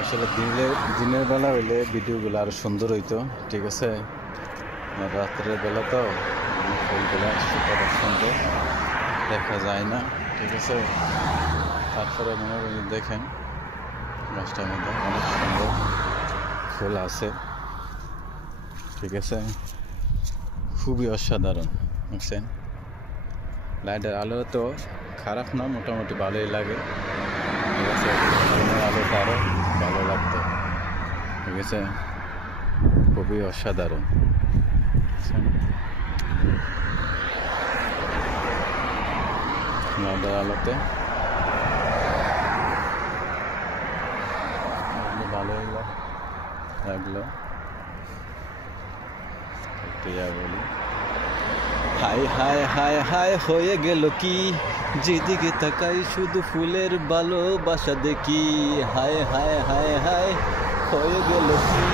আসলে দিনের বেলা হইলে ভিডিওগুলো আরো সুন্দর হইতো, ঠিক আছে। আর রাত্রের বেলা তো ফুলগুলো কত সুন্দর দেখা যায় না, ঠিক আছে। তারপরে মনে করি দেখেন গাছটার মধ্যে অনেক সুন্দর ফুল আছে, ঠিক আছে। খুবই অসাধারণ, বুঝছেন। লাইটের আলো তো খারাপ না, মোটামুটি ভালোই লাগে, ঠিক আছে। আলোটা আরও ভালো লাগতো, ঠিক আছে। খুবই অসাধারণ লাইটের আলোতে ভালোই লাগলো। বলি হায় হায় হায় হায় হয়ে গেল কি, যেদিকে তাকাই শুধু ফুলের ভালোবাসা দেখি। হায় হায় হায় হায় হয়ে গেল কি।